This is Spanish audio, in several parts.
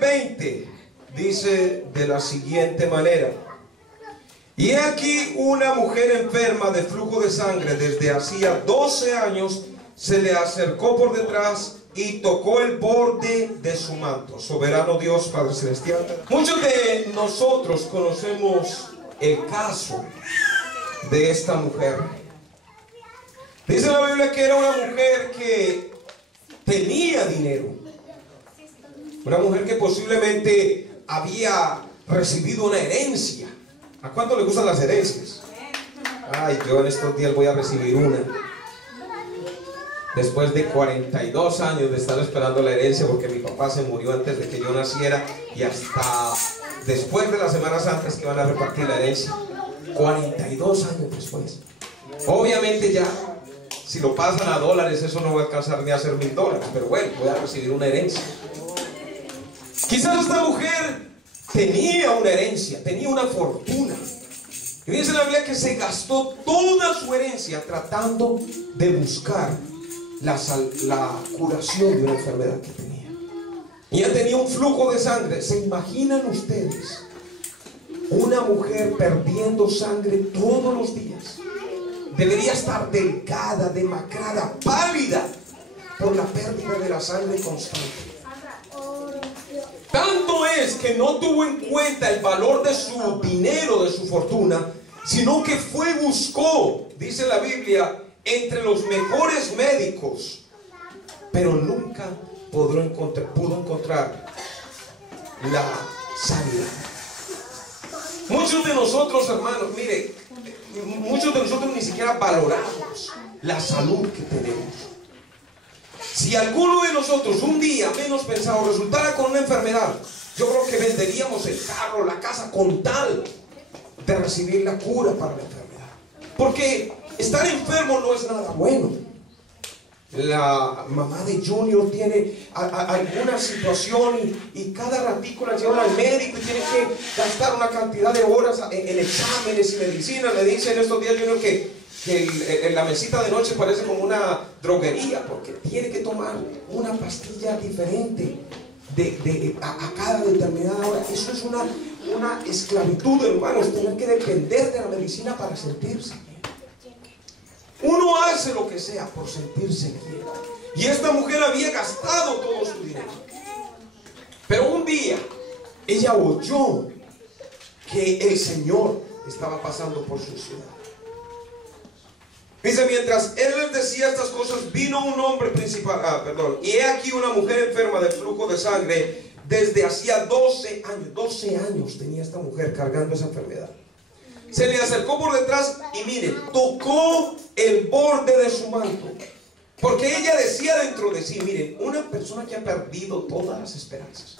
9:20 dice de la siguiente manera: y he aquí una mujer enferma de flujo de sangre desde hacía 12 años, se le acercó por detrás y tocó el borde de su manto. Soberano Dios, Padre Celestial, muchos de nosotros conocemos el caso de esta mujer. Dice la Biblia que era una mujer que tenía dinero, una mujer que posiblemente había recibido una herencia. ¿A cuánto le gustan las herencias? Ay, yo en estos días voy a recibir una. Después de 42 años de estar esperando la herencia, porque mi papá se murió antes de que yo naciera, y hasta después de las Semanas Santas que van a repartir la herencia. 42 años después. Obviamente ya, si lo pasan a dólares, eso no va a alcanzar ni a ser $1000, pero bueno, voy a recibir una herencia. Quizás esta mujer tenía una herencia, tenía una fortuna. Y dice la Biblia que se gastó toda su herencia tratando de buscar la curación de una enfermedad que tenía. Y ella tenía un flujo de sangre. ¿Se imaginan ustedes una mujer perdiendo sangre todos los días? Debería estar delgada, demacrada, pálida por la pérdida de la sangre constante. Tanto es que no tuvo en cuenta el valor de su dinero, de su fortuna, sino que fue y buscó, dice la Biblia, entre los mejores médicos, pero nunca pudo encontrar la sanidad. Muchos de nosotros, hermanos, mire, muchos de nosotros ni siquiera valoramos la salud que tenemos. Si alguno de nosotros un día menos pensado resultara con una enfermedad, yo creo que venderíamos el carro, la casa, con tal de recibir la cura para la enfermedad. Porque estar enfermo no es nada bueno. La mamá de Junior tiene alguna situación y cada ratico la llevan al médico y tiene que gastar una cantidad de horas en exámenes y medicinas. Le dicen estos días Junior que la mesita de noche parece como una droguería, porque tiene que tomar una pastilla diferente a cada determinada hora. Eso es una esclavitud, hermanos, tener que depender de la medicina para sentirse bien. Uno hace lo que sea por sentirse bien. Y esta mujer había gastado todo su dinero. Pero un día ella oyó que el Señor estaba pasando por su ciudad. Dice: mientras él les decía estas cosas, vino un hombre principal, y he aquí una mujer enferma de flujo de sangre desde hacía 12 años. 12 años tenía esta mujer cargando esa enfermedad. Se le acercó por detrás y mire, tocó el borde de su manto. Porque ella decía dentro de sí, miren, una persona que ha perdido todas las esperanzas,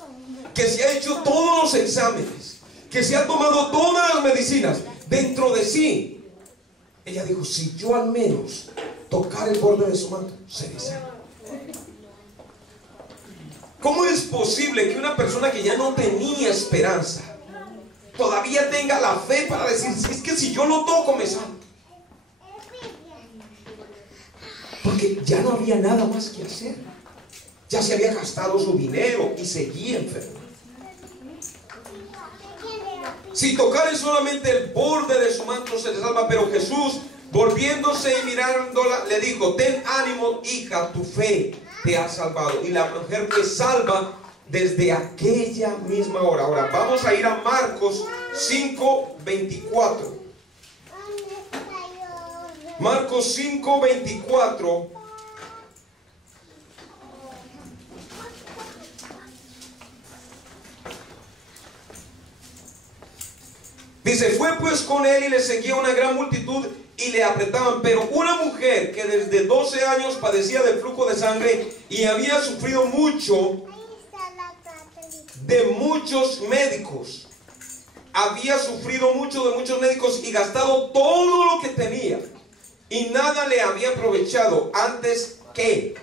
que se ha hecho todos los exámenes, que se ha tomado todas las medicinas, dentro de sí, ella dijo: si yo al menos tocar el borde de su manto, seré sana. ¿Cómo es posible que una persona que ya no tenía esperanza todavía tenga la fe para decir: es que si yo lo toco me sano? Porque ya no había nada más que hacer. Ya se había gastado su dinero y seguía enfermo. Si tocare solamente el borde de su manto se le salva. Pero Jesús, volviéndose y mirándola, le dijo: ten ánimo, hija, tu fe te ha salvado. Y la mujer fue salva desde aquella misma hora. Ahora vamos a ir a Marcos 5:24. Marcos 5:24. Dice: fue pues con él y le seguía una gran multitud y le apretaban. Pero una mujer que desde 12 años padecía de flujo de sangre y había sufrido mucho de muchos médicos, había sufrido mucho de muchos médicos y gastado todo lo que tenía, y nada le había aprovechado, antes que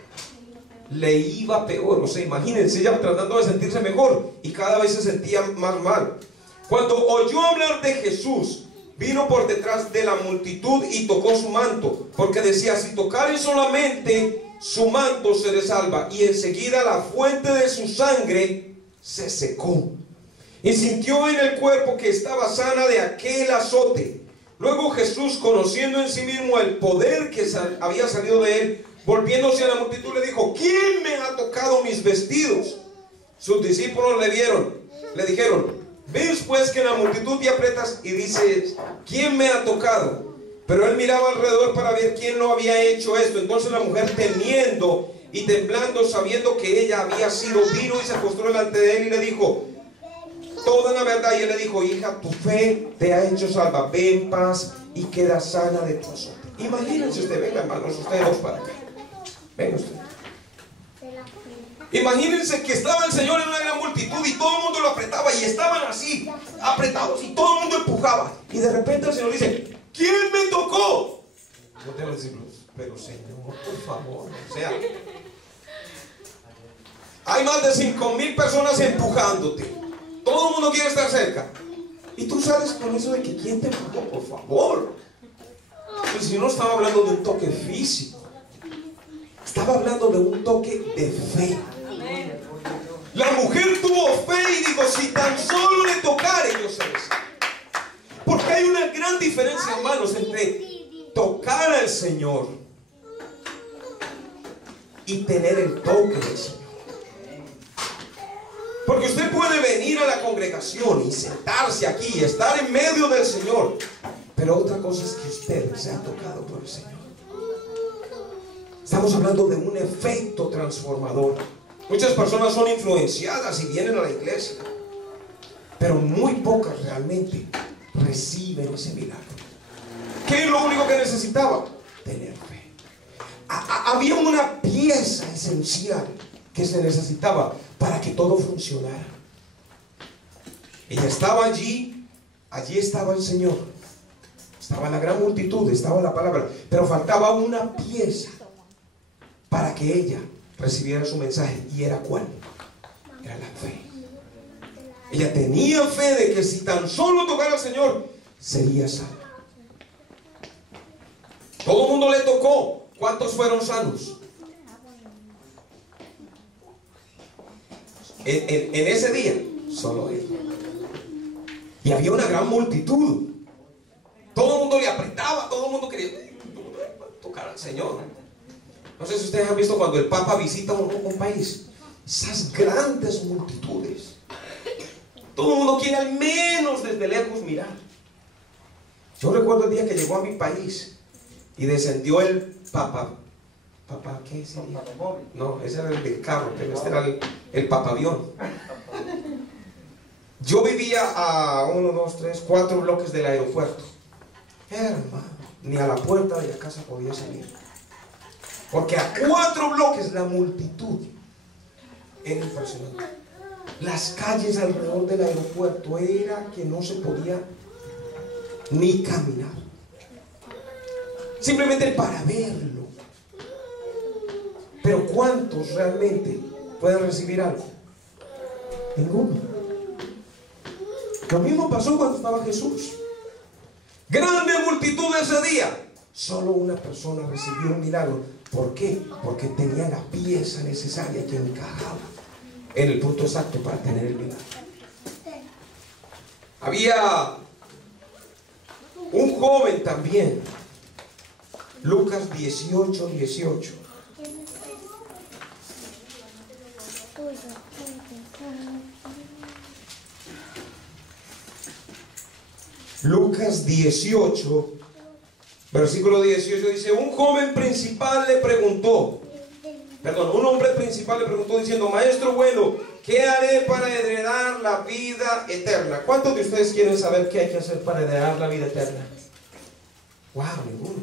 le iba peor. O sea, imagínense, ella tratando de sentirse mejor y cada vez se sentía más mal. Cuando oyó hablar de Jesús, vino por detrás de la multitud y tocó su manto, porque decía: si tocare solamente su manto seré salva. Y enseguida la fuente de su sangre se secó y sintió en el cuerpo que estaba sana de aquel azote. Luego Jesús, conociendo en sí mismo el poder que había salido de él, volviéndose a la multitud, le dijo: ¿quién me ha tocado mis vestidos? Sus discípulos le dijeron: ves pues que en la multitud te aprietas y dices: ¿quién me ha tocado? Pero él miraba alrededor para ver quién lo había hecho esto. Entonces la mujer, temiendo y temblando, sabiendo que ella había sido, vino y se postró delante de él y le dijo toda la verdad. Y él le dijo: hija, tu fe te ha hecho salva, ve en paz y queda sana de tu azote. Imagínense usted, venga hermanos, ustedes dos para acá. Venga usted. Imagínense que estaba el Señor en una gran multitud y todo el mundo lo apretaba y estaban así, apretados, y todo el mundo empujaba. Y de repente el Señor dice: ¿quién me tocó? No tengo discípulos, pero Señor, por favor, o sea, hay más de 5,000 personas empujándote. Todo el mundo quiere estar cerca. Y tú sales con eso de que ¿quién te empujó? Por favor. El Señor no estaba hablando de un toque físico, estaba hablando de un toque de fe. La mujer tuvo fe y dijo: si tan solo le tocare, yo seré sana. Porque hay una gran diferencia, hermanos, entre tocar al Señor y tener el toque del Señor. Porque usted puede venir a la congregación y sentarse aquí y estar en medio del Señor, pero otra cosa es que usted sea tocado por el Señor. Estamos hablando de un efecto transformador. Muchas personas son influenciadas y vienen a la iglesia, pero muy pocas realmente reciben ese milagro. ¿Qué es lo único que necesitaba? Tener fe. Había una pieza esencial que se necesitaba para que todo funcionara. Ella estaba allí estaba el Señor, estaba la gran multitud, estaba la palabra, pero faltaba una pieza para que ella recibiera su mensaje. ¿Y era cuál? Era la fe. Ella tenía fe de que si tan solo tocara al Señor, sería sana. Todo el mundo le tocó. ¿Cuántos fueron sanos? En ese día, solo ella. Y había una gran multitud. Todo el mundo le apretaba, todo el mundo quería tocar al Señor. No sé si ustedes han visto cuando el Papa visita un país, esas grandes multitudes. Todo el mundo quiere al menos desde lejos mirar. Yo recuerdo el día que llegó a mi país y descendió el Papa. ¿Papa qué es? No, ese era el del carro, pero este era el papavión. Yo vivía a 1, 2, 3, 4 bloques del aeropuerto. Hermano, ni a la puerta de la casa podía salir. Porque a 4 bloques la multitud era impresionante. Las calles alrededor del aeropuerto era que no se podía ni caminar. Simplemente para verlo. Pero ¿cuántos realmente pueden recibir algo? Ninguno. Lo mismo pasó cuando estaba Jesús. Grande multitud ese día. Solo una persona recibió un milagro. ¿Por qué? Porque tenía la pieza necesaria que encajaba en el punto exacto para tener el milagro. Había un joven también. Lucas 18, 18. Lucas 18, versículo 18 dice: un hombre principal le preguntó diciendo: maestro bueno, ¿qué haré para heredar la vida eterna? ¿Cuántos de ustedes quieren saber qué hay que hacer para heredar la vida eterna? Wow, ninguno.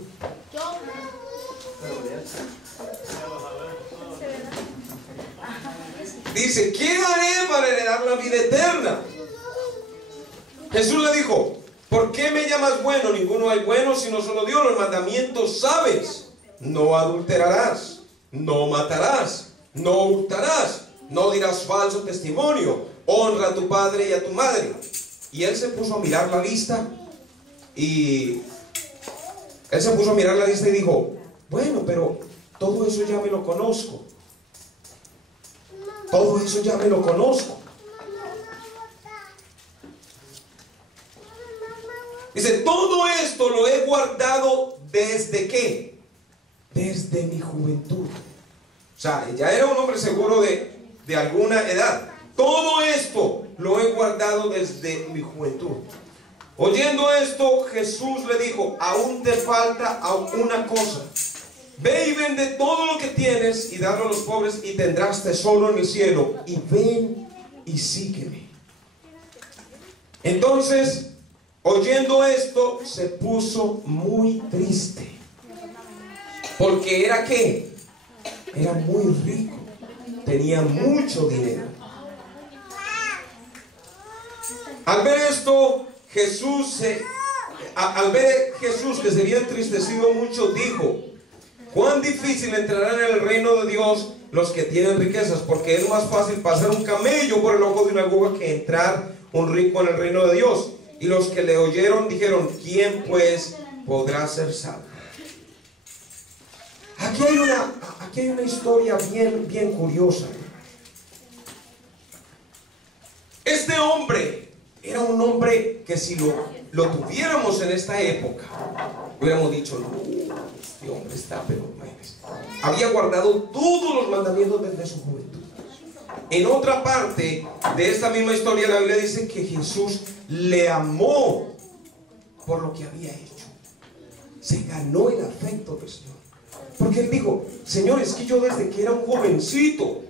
Dice: ¿qué haré para heredar la vida eterna? Jesús le dijo: ¿por qué me llamas bueno? Ninguno hay bueno sino solo Dios. Los mandamientos sabes: no adulterarás, no matarás, no hurtarás, no dirás falso testimonio, honra a tu padre y a tu madre. Y él se puso a mirar la lista y dijo: bueno, pero todo eso ya me lo conozco. Todo eso ya me lo conozco. Dice, todo esto lo he guardado desde ¿qué? Desde mi juventud. O sea, ya era un hombre seguro de alguna edad. Todo esto lo he guardado desde mi juventud. Oyendo esto, Jesús le dijo, aún te falta una cosa. Ve y vende todo lo que tienes y dalo a los pobres y tendrás tesoro en el cielo. Y ven y sígueme. Entonces, oyendo esto, se puso muy triste. Porque era ¿qué? Era muy rico. Tenía mucho dinero. Al ver esto, al ver Jesús que se había entristecido mucho, dijo, cuán difícil entrarán en el reino de Dios los que tienen riquezas, porque es más fácil pasar un camello por el ojo de una aguja que entrar un rico en el reino de Dios. Y los que le oyeron dijeron, ¿quién pues podrá ser salvo? Aquí hay una historia bien curiosa. Este hombre era un hombre que si lo tuviéramos en esta época, hubiéramos dicho, no, este hombre está, pero había guardado todos los mandamientos desde su juventud. En otra parte de esta misma historia, la Biblia dice que Jesús le amó por lo que había hecho. Se ganó el afecto del Señor. Porque él dijo, Señor, es que yo desde que era un jovencito,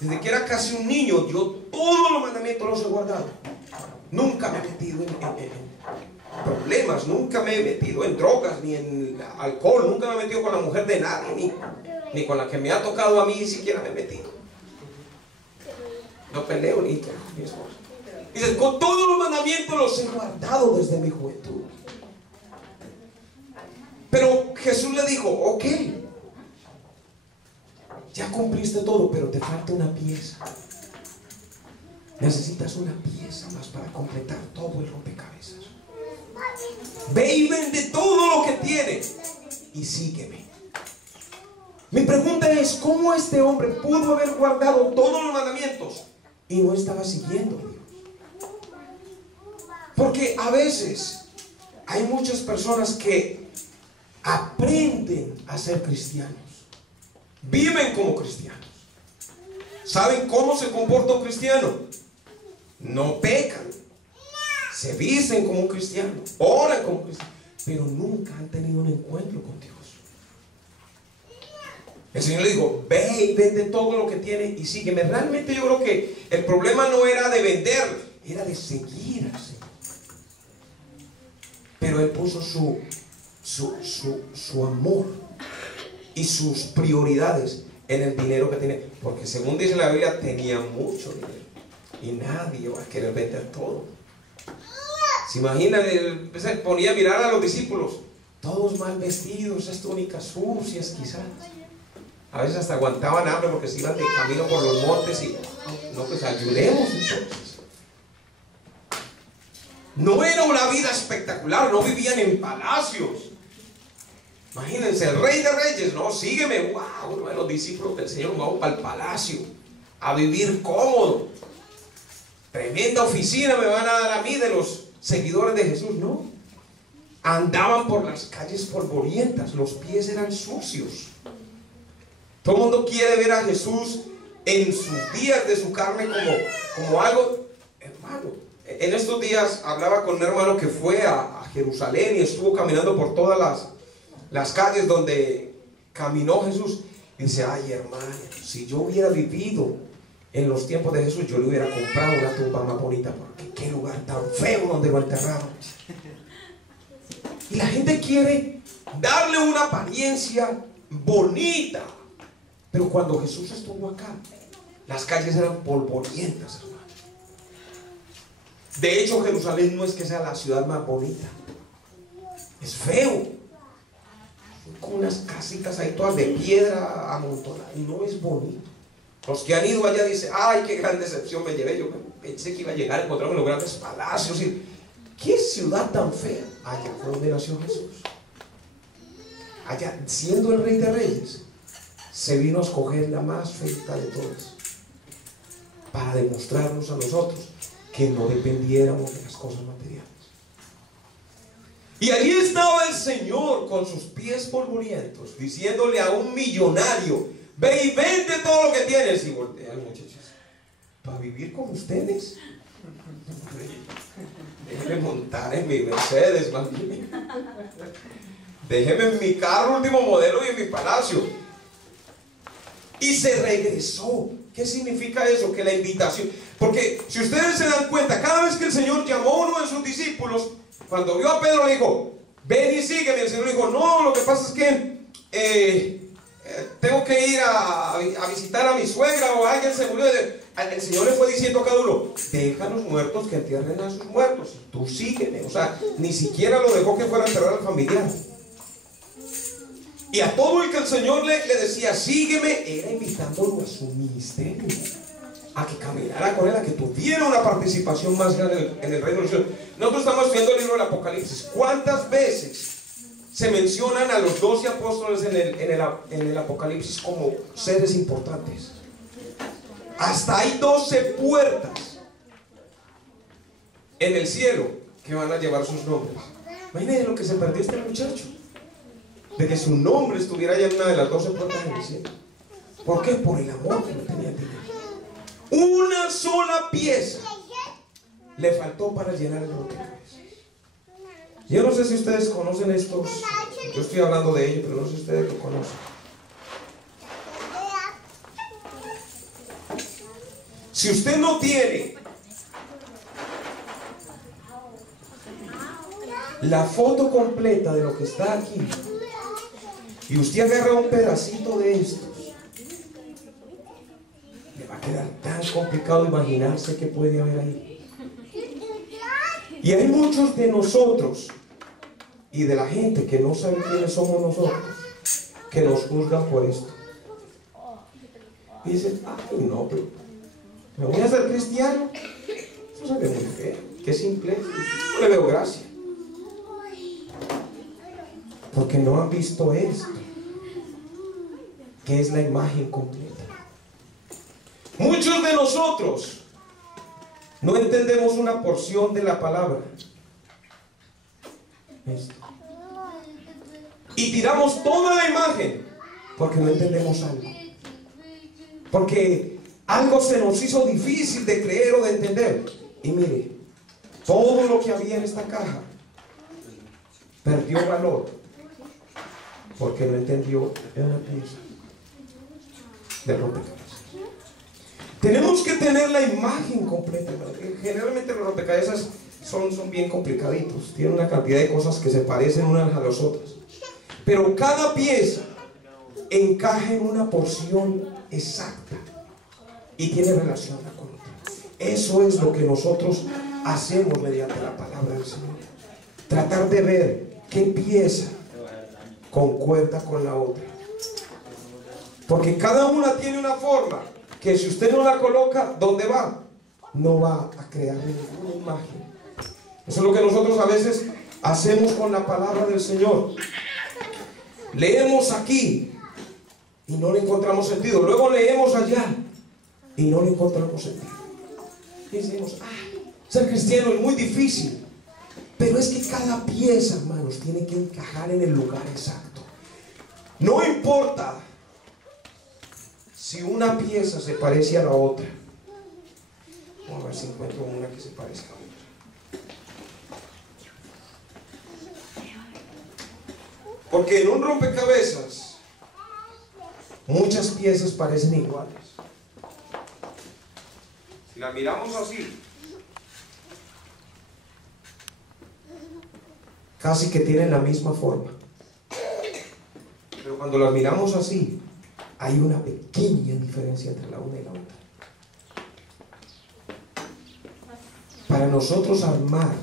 desde que era casi un niño, yo todos los mandamientos los he guardado. Nunca me he metido en problemas, nunca me he metido en drogas, ni en alcohol, nunca me he metido con la mujer de nadie, ni con la que me ha tocado a mí, siquiera me he metido. No peleo ni con mi esposa. Dice, con todos los mandamientos los he guardado desde mi juventud. Pero Jesús le dijo, ok, ya cumpliste todo, pero te falta una pieza. Necesitas una pieza más para completar todo el rompecabezas. Ve y vende todo lo que tienes y sígueme. Mi pregunta es, ¿cómo este hombre pudo haber guardado todos los mandamientos y no estaba siguiendo a Dios? Porque a veces hay muchas personas que aprenden a ser cristianos, viven como cristianos, saben cómo se comporta un cristiano, no pecan, se visten como un cristiano, oran como cristiano, pero nunca han tenido un encuentro con Dios. El Señor le dijo, ve y vende todo lo que tiene y sígueme. Realmente yo creo que el problema no era de vender, era de seguir al Señor. Pero Él puso su amor y sus prioridades en el dinero que tenía, porque según dice la Biblia tenía mucho dinero y nadie va a querer vender todo. Se imaginan, él se ponía a mirar a los discípulos, todos mal vestidos, esas túnicas sucias quizás, a veces hasta aguantaban hambre porque se iban de camino por los montes y no, pues ayudemos entonces. No era una vida espectacular, no vivían en palacios. Imagínense, el Rey de Reyes, no, sígueme, wow, uno de los discípulos del Señor, vamos para el palacio, a vivir cómodo. Tremenda oficina me van a dar a mí de los seguidores de Jesús, no. Andaban por las calles polvorientas, los pies eran sucios. Todo el mundo quiere ver a Jesús en sus días de su carne como algo, hermano. En estos días hablaba con un hermano que fue a Jerusalén y estuvo caminando por todas las calles donde caminó Jesús. Y dice, ay hermano, si yo hubiera vivido en los tiempos de Jesús, yo le hubiera comprado una tumba más bonita, porque qué lugar tan feo donde lo enterraron. Y la gente quiere darle una apariencia bonita. Pero cuando Jesús estuvo acá, las calles eran polvorientas, hermano. De hecho, Jerusalén no es que sea la ciudad más bonita, es feo, con unas casitas ahí todas de piedra amontonadas, no es bonito. Los que han ido allá dicen, ay, qué gran decepción me llevé, yo pensé que iba a llegar a encontrarme en los grandes palacios. Y, ¿qué ciudad tan fea? Allá fue donde nació Jesús. Allá, siendo el Rey de Reyes, se vino a escoger la más feita de todas, para demostrarnos a nosotros que no dependiéramos de las cosas materiales. Y allí estaba el Señor con sus pies polvorientos, diciéndole a un millonario: ve y vende todo lo que tienes. Y voltea al muchacho: ¿para vivir con ustedes? Déjeme montar en mi Mercedes, más bien. Déjeme en mi carro último modelo y en mi palacio. Y se regresó. ¿Qué significa eso? Que la invitación, porque si ustedes se dan cuenta, cada vez que el Señor llamó a uno de sus discípulos, cuando vio a Pedro le dijo: ven y sígueme. El Señor le dijo: no, lo que pasa es que tengo que ir a visitar a mi suegra, o alguien se murió. El Señor le fue diciendo a cada uno: deja a los muertos que entierren a sus muertos, tú sígueme. O sea, ni siquiera lo dejó que fuera a enterrar al familiar. Y a todo el que el Señor le decía: sígueme, era invitándolo a su ministerio, a que caminara con él, a que tuviera una participación más grande en el reino de los cielos. Nosotros estamos estudiando el libro del Apocalipsis. ¿Cuántas veces se mencionan a los 12 apóstoles en el Apocalipsis como seres importantes? Hasta hay 12 puertas en el cielo que van a llevar sus nombres. Imagínense lo que se perdió este muchacho, de que su nombre estuviera ya en una de las 12 puertas del cielo. ¿Por qué? Por el amor que no tenía dinero. Una sola pieza le faltó para llenar el rompecabezas. Yo no sé si ustedes conocen estos, yo estoy hablando de ellos, pero no sé si ustedes lo conocen. Si usted no tiene la foto completa de lo que está aquí, y usted agarra un pedacito de estos, le va a quedar tan complicado imaginarse qué puede haber ahí. Y hay muchos de nosotros y de la gente que no sabe quiénes somos nosotros, que nos juzgan por esto. Y dicen: ay, no, pero me voy a hacer cristiano. Eso se ve muy feo, qué simple, no le veo gracia. Porque no han visto esto, que es la imagen completa. Muchos de nosotros no entendemos una porción de la palabra. Esto. Y tiramos toda la imagen porque no entendemos algo. Porque algo se nos hizo difícil de creer o de entender. Y mire, todo lo que había en esta caja perdió valor porque no entendió una pieza del rompecabezas. Tenemos que tener la imagen completa. Generalmente los rompecabezas son bien complicaditos, tienen una cantidad de cosas que se parecen unas a las otras, pero cada pieza encaja en una porción exacta y tiene relación con otra. Eso es lo que nosotros hacemos mediante la palabra del Señor. Tratar de ver qué pieza concuerda con la otra, porque cada una tiene una forma que si usted no la coloca, ¿dónde va? No va a crear ninguna imagen. Eso es lo que nosotros a veces hacemos con la palabra del Señor. Leemos aquí y no le encontramos sentido. Luego leemos allá y no le encontramos sentido. Y decimos: ser cristiano es muy difícil. Pero es que cada pieza, hermanos, tiene que encajar en el lugar exacto. No importa si una pieza se parece a la otra. Vamos a ver si encuentro una que se parezca a otra. Porque en un rompecabezas muchas piezas parecen iguales. Si la miramos así, casi que tienen la misma forma. Pero cuando las miramos así, hay una pequeña diferencia entre la una y la otra. Para nosotros armar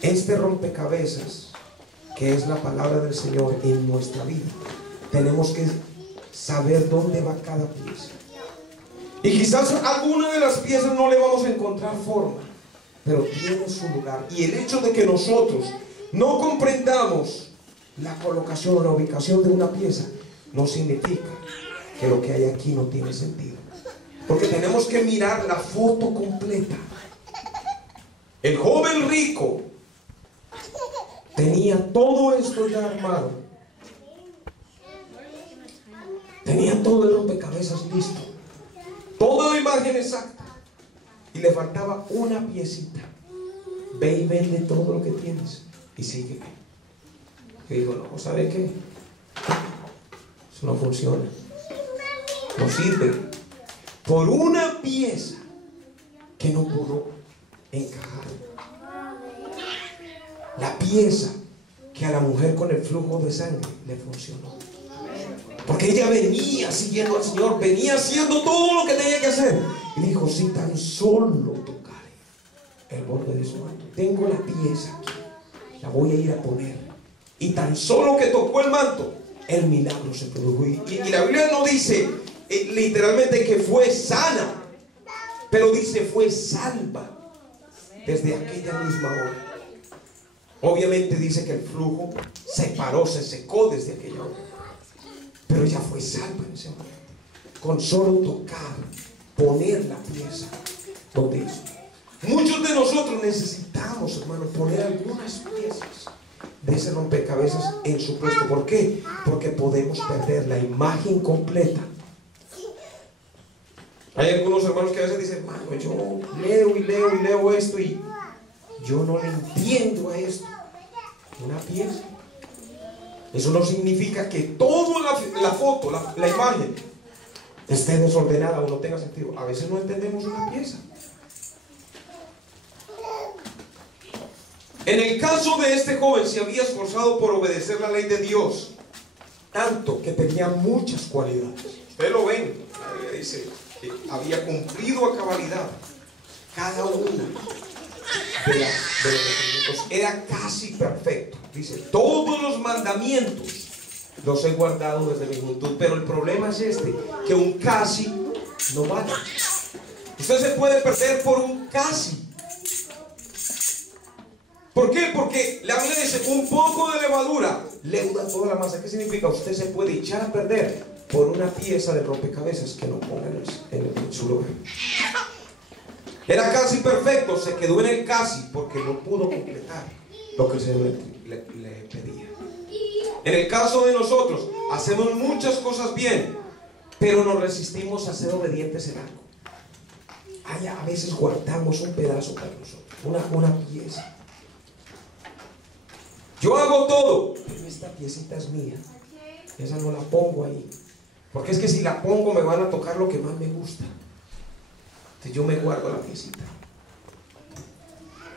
este rompecabezas, que es la palabra del Señor en nuestra vida, tenemos que saber dónde va cada pieza. Y quizás alguna de las piezas no le vamos a encontrar forma, pero tiene su lugar. Y el hecho de que nosotros no comprendamos la colocación o la ubicación de una pieza no significa que lo que hay aquí no tiene sentido, porque tenemos que mirar la foto completa. El joven rico tenía todo esto ya armado. Tenía todo el rompecabezas listo. Toda la imagen exacta. Y le faltaba una piecita. Ve y vende todo lo que tienes. Y sigue. Y digo, no, ¿sabe qué? Eso no funciona. No sirve. Por una pieza que no pudo encajar. La pieza que a la mujer con el flujo de sangre le funcionó. Porque ella venía siguiendo al Señor, venía haciendo todo lo que tenía que hacer. Y dijo, si tan solo tocare el borde de su manto, tengo la pieza aquí, la voy a ir a poner. Y tan solo que tocó el manto, el milagro se produjo. Y la Biblia no dice literalmente que fue sana, pero dice fue salva desde aquella misma hora. Obviamente dice que el flujo se paró, se secó desde aquella hora. Pero ella fue salva en ese momento. Con solo tocar, poner la pieza donde hizo. Muchos de nosotros necesitamos, hermano, poner algunas piezas de ese rompecabezas en su puesto. ¿Por qué? Porque podemos perder la imagen completa. Hay algunos hermanos que a veces dicen, hermano, yo leo y leo y leo esto y yo no le entiendo a esto. Una pieza. Eso no significa que toda la foto, la imagen esté desordenada o no tenga sentido. A veces no entendemos una pieza. En el caso de este joven, se había esforzado por obedecer la ley de Dios, tanto que tenía muchas cualidades. Ustedes lo ven, la Biblia dice que había cumplido a cabalidad cada una de los requerimientos. Era casi perfecto. Dice, todos los mandamientos los he guardado desde mi juventud. Pero el problema es este, que un casi no vale. Usted se puede perder por un casi. ¿Por qué? Porque la Biblia dice, un poco de levadura leuda toda la masa. ¿Qué significa? Usted se puede echar a perder por una pieza de rompecabezas que no ponga en su lugar. Era casi perfecto, se quedó en el casi porque no pudo completar lo que el Señor le pedía. En el caso de nosotros, hacemos muchas cosas bien, pero nos resistimos a ser obedientes en algo. A veces guardamos un pedazo para nosotros, una pieza. Yo hago todo, pero esta piecita es mía. Esa no la pongo ahí. Porque es que si la pongo me van a tocar lo que más me gusta. Entonces yo me guardo la piecita.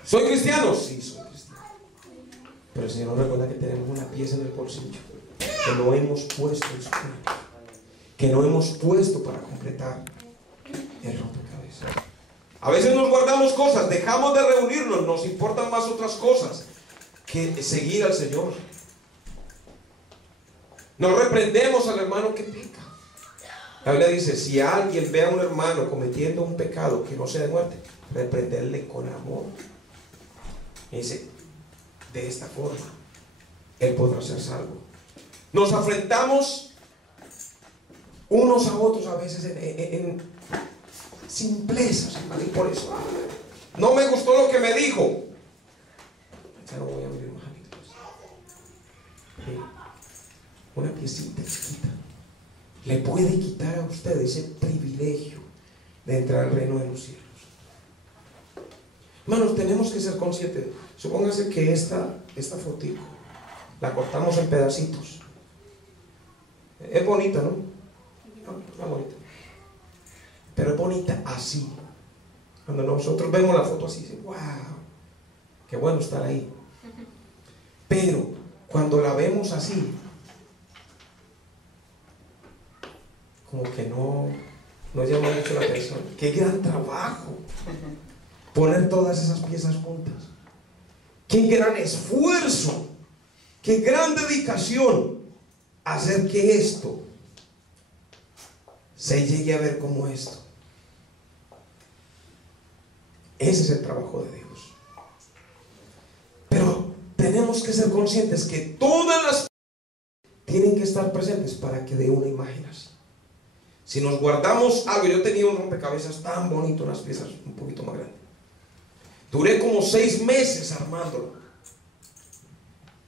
¿Soy cristiano? Sí, soy cristiano. Pero el Señor nos recuerda que tenemos una pieza en el bolsillo que no hemos puesto en su cuerpo, que no hemos puesto para completar el rompecabezas. A veces nos guardamos cosas, dejamos de reunirnos, nos importan más otras cosas que seguir al Señor. No reprendemos al hermano que peca. La Biblia dice, si alguien ve a un hermano cometiendo un pecado que no sea de muerte, reprenderle con amor. Y dice, de esta forma, él podrá ser salvo. Nos afrentamos unos a otros a veces en simplezas, y por eso, no me gustó lo que me dijo. Ya no voy a venir más a mi iglesia. Una piecita chiquita le puede quitar a usted ese privilegio de entrar al reino de los cielos. Hermanos, tenemos que ser conscientes. Supóngase que esta fotico la cortamos en pedacitos. Es bonita, ¿no? No, bonita. Pero es bonita así. Cuando nosotros vemos la foto así, dice, wow, qué bueno estar ahí. Pero cuando la vemos así, como que no llama mucho la atención. Qué gran trabajo poner todas esas piezas juntas. Qué gran esfuerzo, qué gran dedicación hacer que esto se llegue a ver como esto. Ese es el trabajo de Dios. Pero tenemos que ser conscientes que todas las tienen que estar presentes para que dé una imagen así. Si nos guardamos algo, yo tenía un rompecabezas tan bonito, unas piezas un poquito más grandes. Duré como 6 meses armándolo.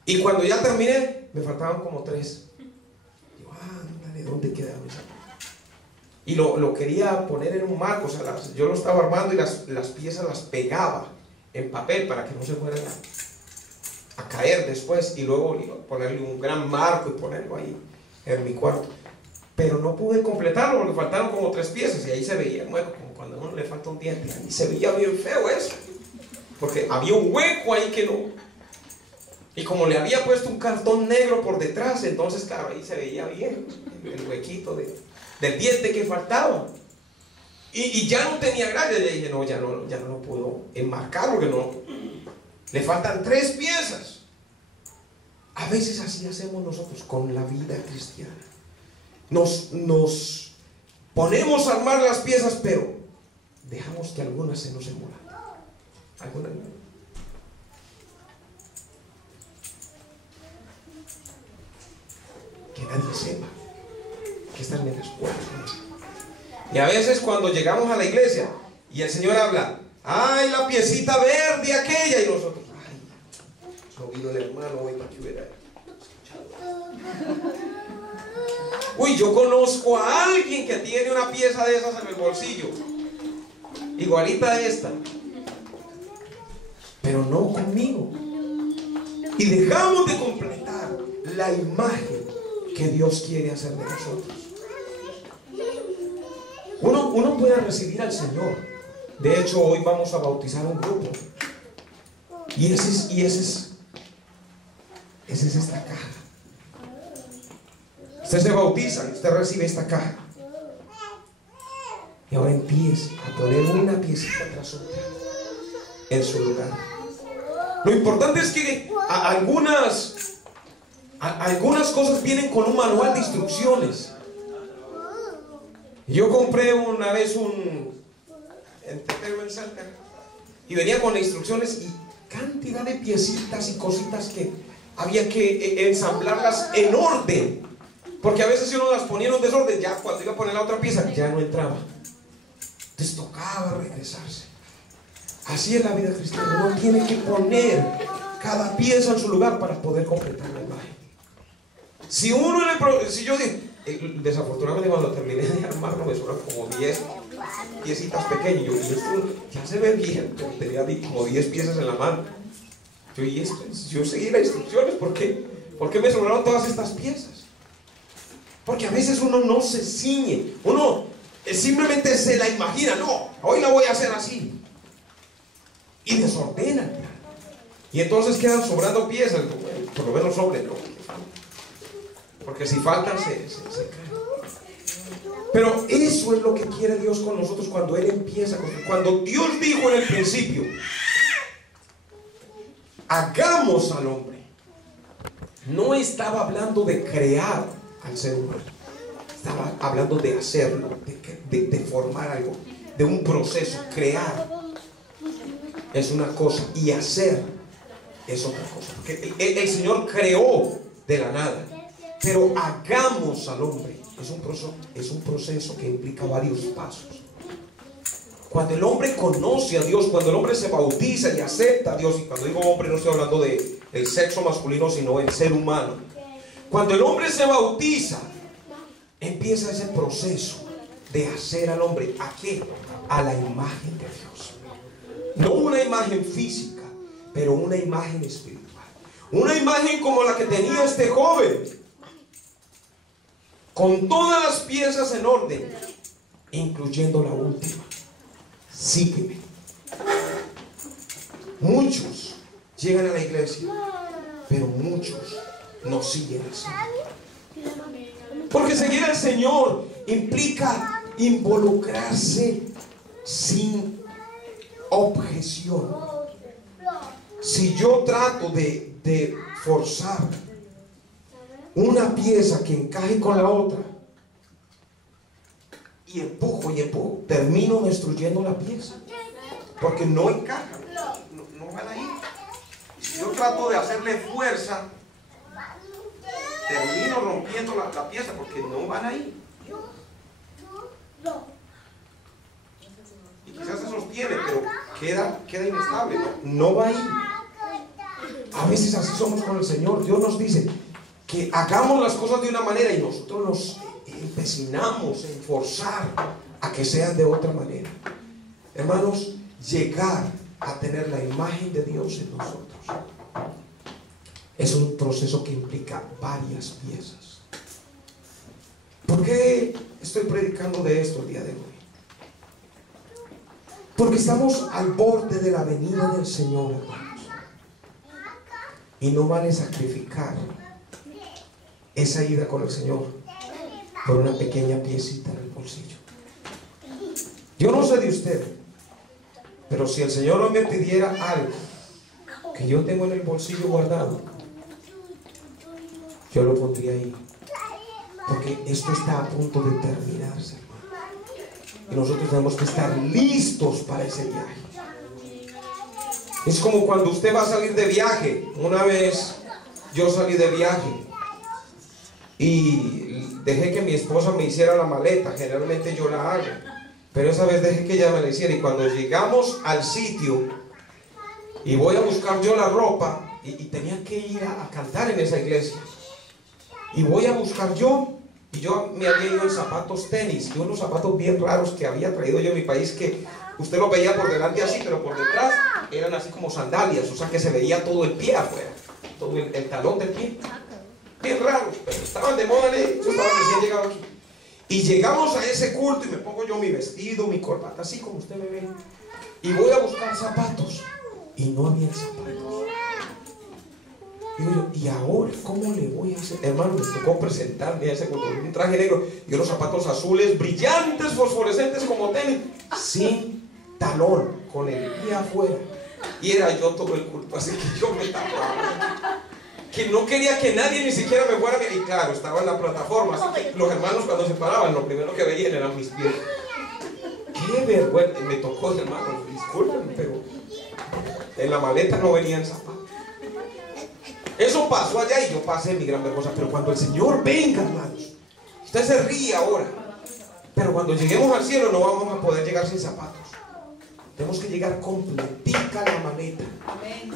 Y cuando ya terminé, me faltaban como 3. Digo, ándale, ¿dónde quedaron esas? Y lo quería poner en un marco, o sea, yo lo estaba armando y las piezas las pegaba en papel para que no se fueran a caer después, y luego ponerle un gran marco y ponerlo ahí en mi cuarto. Pero no pude completarlo porque faltaron como 3 piezas y ahí se veía hueco, como cuando a uno le falta un diente. Ahí se veía bien feo eso, porque había un hueco ahí que no. Y como le había puesto un cartón negro por detrás, entonces claro, ahí se veía bien el huequito del diente que faltaba. Y ya no tenía gracia. Le dije, no, ya no lo puedo enmarcar porque no. Le faltan 3 piezas. A veces así hacemos nosotros con la vida cristiana. Nos ponemos a armar las piezas, pero dejamos que algunas se nos emulan. Algunas no. Que nadie sepa que están en las puertas. Y a veces cuando llegamos a la iglesia y el Señor habla, ay, la piecita verde aquella, y nosotros, ay, no vino el hermano hoy para que hubiera escuchado. Uy, yo conozco a alguien que tiene una pieza de esas en el bolsillo, igualita a esta, pero no conmigo. Y dejamos de completar la imagen que Dios quiere hacer de nosotros. Uno puede recibir al Señor. De hecho, hoy vamos a bautizar un grupo. Y esa es esta caja. Usted se bautiza y usted recibe esta caja. Y ahora empieza a poner una piecita tras otra en su lugar. Lo importante es que algunas cosas vienen con un manual de instrucciones. Yo compré una vez un Entertainment Center y venía con instrucciones y cantidad de piecitas y cositas que había que ensamblarlas en orden, porque a veces si uno las ponía en un desorden, ya cuando iba a poner la otra pieza ya no entraba, entonces tocaba regresarse. Así es la vida cristiana. Uno tiene que poner cada pieza en su lugar para poder completar la imagen. Si yo digo, desafortunadamente cuando terminé de armarlo me sobran como 10 piecitas pequeñas. Y esto ya se ve bien, tenía como 10 piezas en la mano. Yo seguí las instrucciones. ¿Por qué me sobraron todas estas piezas? Porque a veces uno no se ciñe, uno simplemente se la imagina. No, hoy la voy a hacer así, y desordena. Y entonces quedan sobrando piezas. Por lo menos sobren, ¿no? Porque si faltan se caen. Pero eso es lo que quiere Dios con nosotros cuando Él empieza. Cuando Dios dijo en el principio, hagamos al hombre, no estaba hablando de crear al ser humano, estaba hablando de hacerlo, de formar algo, de un proceso. Crear es una cosa y hacer es otra cosa. Porque el Señor creó de la nada. Pero hagamos al hombre es un proceso que implica varios pasos. Cuando el hombre conoce a Dios, cuando el hombre se bautiza y acepta a Dios, y cuando digo hombre no estoy hablando del sexo masculino, sino el ser humano. Cuando el hombre se bautiza, empieza ese proceso de hacer al hombre, ¿a qué? A la imagen de Dios. No una imagen física, pero una imagen espiritual. Una imagen como la que tenía este joven, con todas las piezas en orden, incluyendo la última: sígueme. Muchos llegan a la iglesia, pero muchos no siguen al Señor. Porque seguir al Señor implica involucrarse sin objeción. Si yo trato de forzar una pieza que encaje con la otra y empujo, termino destruyendo la pieza, porque no encajan, no van ahí. Si yo trato de hacerle fuerza, termino rompiendo la pieza, porque no van ahí. Y quizás se sostiene, pero queda inestable, no va ahí. A veces así somos con el Señor. Dios nos dice que hagamos las cosas de una manera y nosotros nos empecinamos en forzar a que sean de otra manera. Hermanos, llegar a tener la imagen de Dios en nosotros es un proceso que implica varias piezas. ¿Por qué estoy predicando de esto el día de hoy? Porque estamos al borde de la venida del Señor, hermanos, y no vale sacrificar esa ida con el Señor por una pequeña piecita en el bolsillo. Yo no sé de usted, pero si el Señor no me pidiera algo que yo tengo en el bolsillo guardado, yo lo pondría ahí, porque esto está a punto de terminarse, hermano, y nosotros tenemos que estar listos para ese viaje. Es como cuando usted va a salir de viaje. Una vez yo salí de viaje y dejé que mi esposa me hiciera la maleta. Generalmente yo la hago, pero esa vez dejé que ella me la hiciera. Y cuando llegamos al sitio y voy a buscar yo la ropa, y tenía que ir a cantar en esa iglesia, y voy a buscar yo, y yo me había ido en zapatos tenis, y unos zapatos bien raros que había traído yo en mi país, que usted lo veía por delante así, pero por detrás eran así como sandalias, o sea que se veía todo el pie afuera, todo el talón del pie, bien raros, pero estaban de moda, yo estaba recién llegado aquí. Y llegamos a ese culto y me pongo yo mi vestido, mi corbata, así como usted me ve, y voy a buscar zapatos, y no había zapatos. Digo yo, ¿y ahora cómo le voy a hacer? Hermano, me tocó presentarme a ese culto, un traje negro y unos zapatos azules, brillantes, fosforescentes como tenis, sin talón, con el pie afuera. Y era yo todo el culto, así que yo me tapaba, que no quería que nadie ni siquiera me fuera a ver. Y claro, estaba en la plataforma, así que los hermanos cuando se paraban, lo primero que veían eran mis pies. Qué vergüenza, me tocó, hermano, discúlpenme, pero en la maleta no venían zapatos. Eso pasó allá y yo pasé mi gran vergüenza. Pero cuando el Señor venga, hermanos, usted se ríe ahora, pero cuando lleguemos al cielo no vamos a poder llegar sin zapatos. Tenemos que llegar completica la maleta.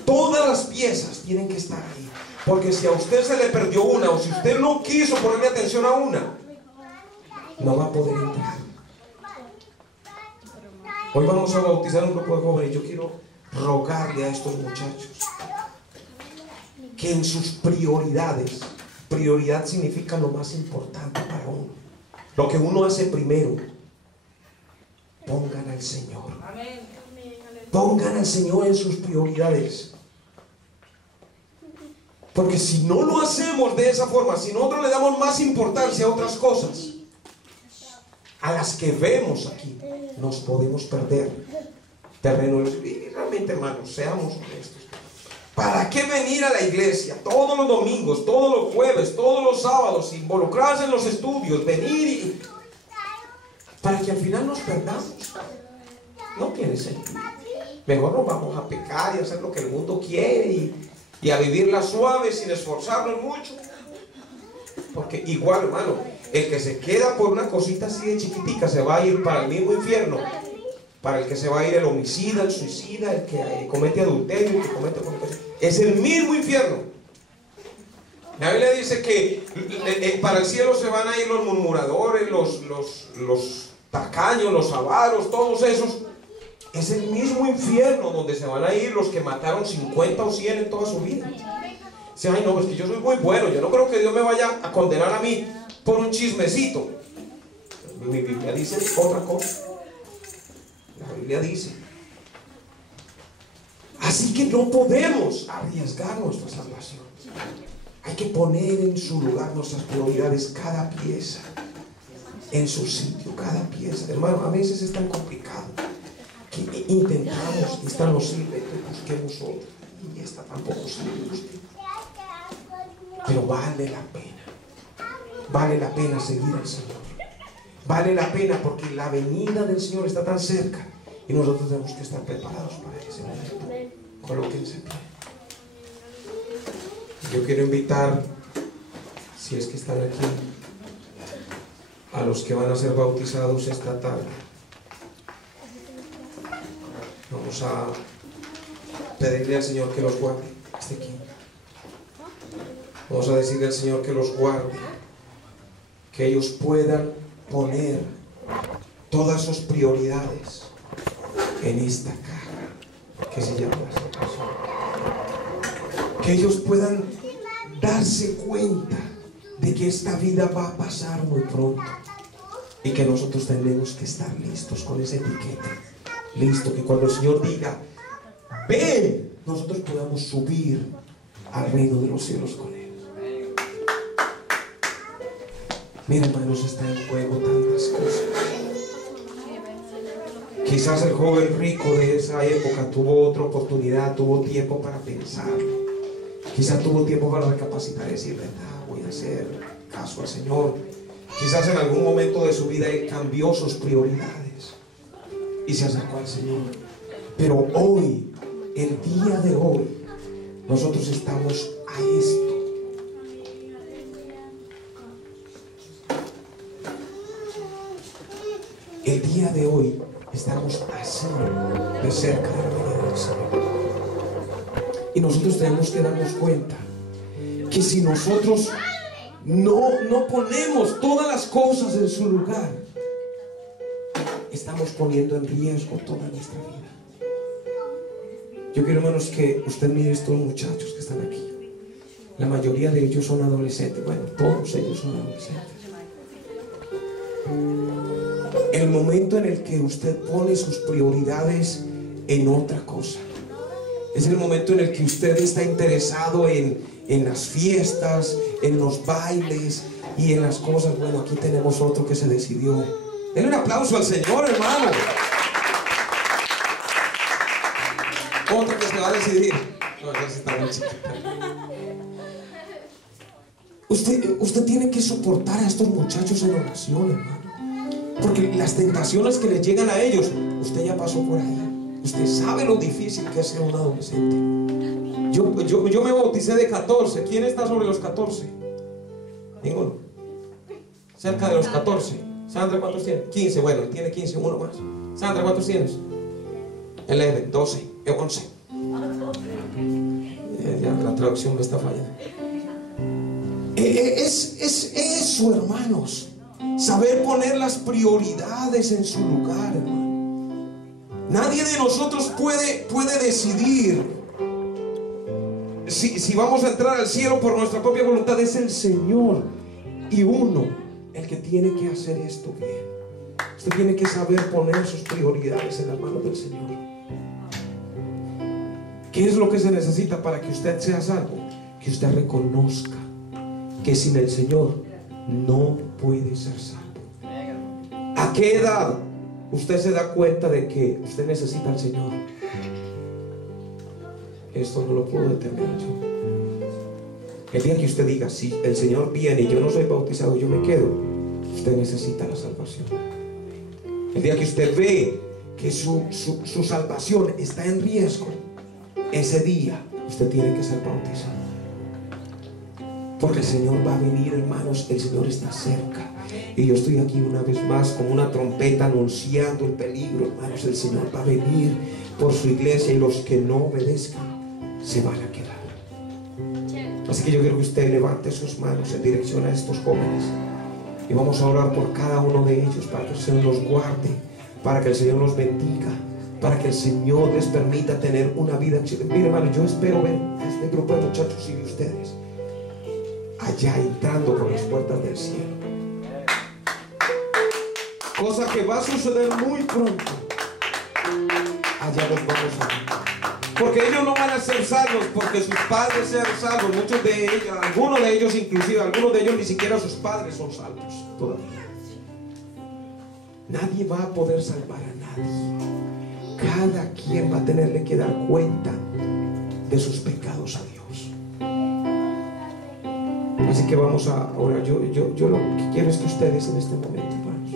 Todas las piezas tienen que estar ahí, porque si a usted se le perdió una, o si usted no quiso ponerle atención a una, no va a poder entrar. Hoy vamos a bautizar un grupo de jóvenes. Yo quiero rogarle a estos muchachos que en sus prioridades, prioridad significa lo más importante para uno, lo que uno hace primero, pongan al Señor. Pongan al Señor en sus prioridades. Porque si no lo hacemos de esa forma, si nosotros le damos más importancia a otras cosas, a las que vemos aquí, nos podemos perder terreno. Y realmente, hermanos, seamos honestos. ¿Para qué venir a la iglesia todos los domingos, todos los jueves, todos los sábados, involucrarse en los estudios, venir para que al final nos perdamos? No tiene sentido. Mejor nos vamos a pecar y a hacer lo que el mundo quiere y a vivirla suave sin esforzarnos mucho. Porque igual, hermano, el que se queda por una cosita así de chiquitica se va a ir para el mismo infierno para el que se va a ir el homicida, el suicida, el que comete adulterio, el que comete fornicación. Es el mismo infierno. La Biblia dice que para el cielo se van a ir los murmuradores, los tacaños, los avaros, todos esos. Es el mismo infierno donde se van a ir los que mataron 50 o 100 en toda su vida. Dice, ay no, es que yo soy muy bueno, yo no creo que Dios me vaya a condenar a mí por un chismecito. Mi Biblia dice otra cosa. La Biblia dice. Así que no podemos arriesgar nuestra salvación. Hay que poner en su lugar nuestras prioridades, cada pieza en su sitio, cada pieza. Hermano, a veces es tan complicado que intentamos, esta no sirve, busquemos otra, y esta tampoco sirve. Pero vale la pena seguir al Señor. Vale la pena porque la venida del Señor está tan cerca y nosotros tenemos que estar preparados para ese momento. Colóquense en pie. Yo quiero invitar, si es que están aquí, a los que van a ser bautizados esta tarde. Vamos a pedirle al Señor que los guarde. esté aquí. Vamos a decirle al Señor que los guarde, que ellos puedan poner todas sus prioridades en esta caja que se llama la salvación. Que ellos puedan darse cuenta de que esta vida va a pasar muy pronto y que nosotros tenemos que estar listos con esa etiqueta. Listo, que cuando el Señor diga ven, nosotros podamos subir al reino de los cielos con Él. Mira, hermanos, está en juego tantas cosas. Quizás el joven rico de esa época tuvo otra oportunidad, tuvo tiempo para pensar. Quizás tuvo tiempo para recapacitar y decir, verdad, voy a hacer caso al Señor. Quizás en algún momento de su vida Él cambió sus prioridades y se acercó al Señor. Pero hoy, el día de hoy, nosotros estamos a esto. El día de hoy estamos así de cerca de la venida del Señor. Y nosotros tenemos que darnos cuenta que si nosotros no ponemos todas las cosas en su lugar, estamos poniendo en riesgo toda nuestra vida. Yo quiero, hermanos, que usted mire estos muchachos que están aquí. La mayoría de ellos son adolescentes. Bueno, todos ellos son adolescentes. El momento en el que usted pone sus prioridades en otra cosa, es el momento en el que usted está interesado en las fiestas, en los bailes y en las cosas. Bueno, aquí tenemos otro que se decidió. Denle un aplauso al Señor, hermano. Otro que se va a decidir. No, esa está muy chiquita. Usted tiene que soportar a estos muchachos en oración, hermano. Porque las tentaciones que les llegan a ellos, usted ya pasó por ahí. Usted sabe lo difícil que es ser un adolescente. Yo me bauticé de 14. ¿Quién está sobre los 14? Ninguno. Cerca de los 14. Sandra, ¿cuántos tiene? 15. Bueno, tiene 15, uno más. Sandra, ¿cuántos tienes? 11, 12, 11. Ya la traducción me está fallando. Es eso, hermanos. Saber poner las prioridades en su lugar, hermano. Nadie de nosotros puede decidir si vamos a entrar al cielo por nuestra propia voluntad. Es el Señor y uno el que tiene que hacer esto bien. Usted tiene que saber poner sus prioridades en las manos del Señor. ¿Qué es lo que se necesita para que usted sea salvo? Que usted reconozca que sin el Señor no puede ser salvo. ¿A qué edad usted se da cuenta de que usted necesita al Señor? Esto no lo puedo determinar yo. El día que usted diga, si el Señor viene y yo no soy bautizado, yo me quedo, usted necesita la salvación. El día que usted ve que su salvación está en riesgo, ese día usted tiene que ser bautizado. Porque el Señor va a venir, hermanos. El Señor está cerca. Y yo estoy aquí una vez más con una trompeta anunciando el peligro, hermanos. El Señor va a venir por su iglesia y los que no obedezcan se van a quedar. Así que yo quiero que usted levante sus manos en dirección a estos jóvenes y vamos a orar por cada uno de ellos para que el Señor los guarde, para que el Señor los bendiga, para que el Señor les permita tener una vida chida. Mire, hermano, yo espero ver a este grupo de muchachos y de ustedes allá entrando por las puertas del cielo, cosa que va a suceder muy pronto. Allá los vamos a ver, porque ellos no van a ser salvos porque sus padres sean salvos. Muchos de ellos, algunos de ellos inclusive, algunos de ellos ni siquiera sus padres son salvos todavía. Nadie va a poder salvar a nadie. Cada quien va a tenerle que dar cuenta de sus pecados a Dios. Así que vamos a orar. Yo lo que quiero es que ustedes en este momento, hermanos,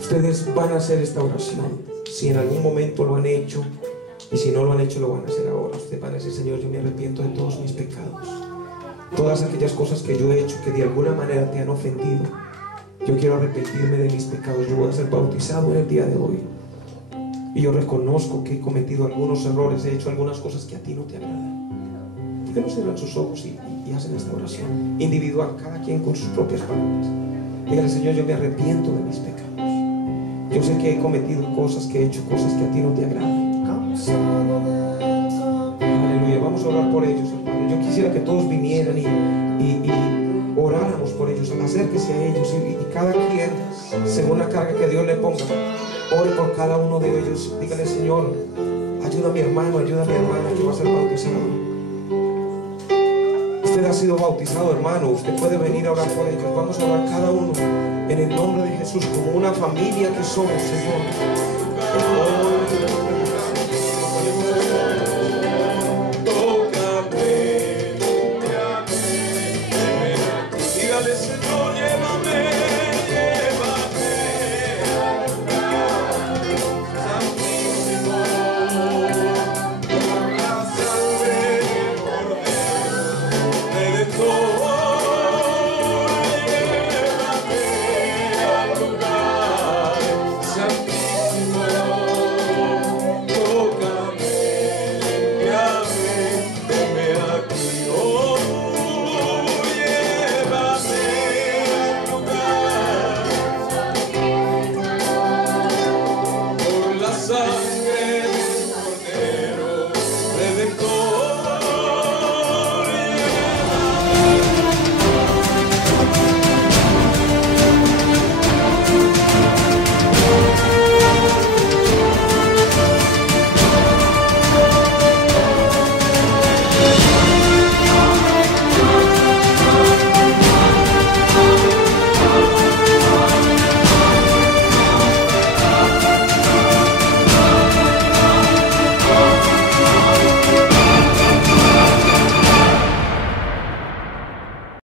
ustedes van a hacer esta oración. Si en algún momento lo han hecho y si no lo han hecho, lo van a hacer ahora. Ustedes van a decir: Señor, yo me arrepiento de todos mis pecados, todas aquellas cosas que yo he hecho que de alguna manera te han ofendido. Yo quiero arrepentirme de mis pecados. Yo voy a ser bautizado en el día de hoy. Y yo reconozco que he cometido algunos errores, he hecho algunas cosas que a ti no te agradan. ¿Por qué no cierran sus ojos y hacen esta oración individual, cada quien con sus propias palabras? Dígale: Señor, yo me arrepiento de mis pecados. Yo sé que he cometido cosas, que he hecho cosas que a ti no te agradan. Aleluya. Vamos a orar por ellos, hermano. Yo quisiera que todos vinieran y oráramos por ellos. Acérquese a ellos y cada quien, según la carga que Dios le ponga, ore por cada uno de ellos. Dígale: Señor, ayuda a mi hermano, ayuda a mi hermana que va a ser bautizado. Usted ha sido bautizado, hermano. Usted puede venir a orar por ellos. Vamos a orar cada uno en el nombre de Jesús, como una familia que somos, Señor. Oh,